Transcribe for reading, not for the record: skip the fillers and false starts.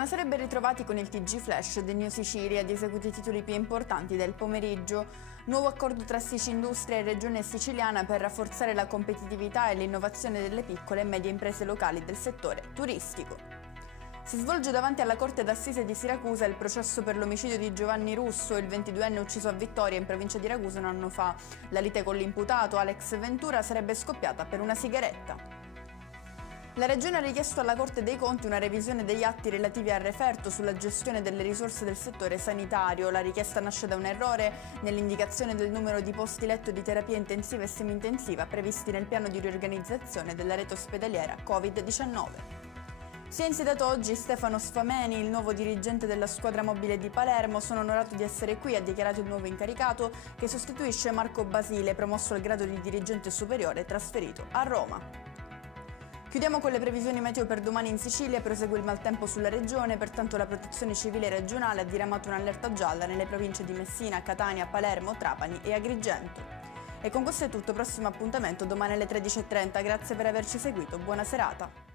Buonasera e ben ritrovati con il TG Flash di New Sicilia, di eseguiti i titoli più importanti del pomeriggio. Nuovo accordo tra Sicindustria e Regione Siciliana per rafforzare la competitività e l'innovazione delle piccole e medie imprese locali del settore turistico. Si svolge davanti alla Corte d'Assise di Siracusa il processo per l'omicidio di Giovanni Russo, il 22enne ucciso a Vittoria in provincia di Ragusa un anno fa. La lite con l'imputato, Alex Ventura, sarebbe scoppiata per una sigaretta. La Regione ha richiesto alla Corte dei Conti una revisione degli atti relativi al referto sulla gestione delle risorse del settore sanitario. La richiesta nasce da un errore nell'indicazione del numero di posti letto di terapia intensiva e semi-intensiva previsti nel piano di riorganizzazione della rete ospedaliera Covid-19. Si è insediato oggi Stefano Sfameni, il nuovo dirigente della squadra mobile di Palermo. Sono onorato di essere qui, ha dichiarato il nuovo incaricato che sostituisce Marco Basile, promosso al grado di dirigente superiore, trasferito a Roma. Chiudiamo con le previsioni meteo per domani in Sicilia. Prosegue il maltempo sulla regione, pertanto la Protezione Civile regionale ha diramato un'allerta gialla nelle province di Messina, Catania, Palermo, Trapani e Agrigento. E con questo è tutto, prossimo appuntamento domani alle 13:30. Grazie per averci seguito, buona serata.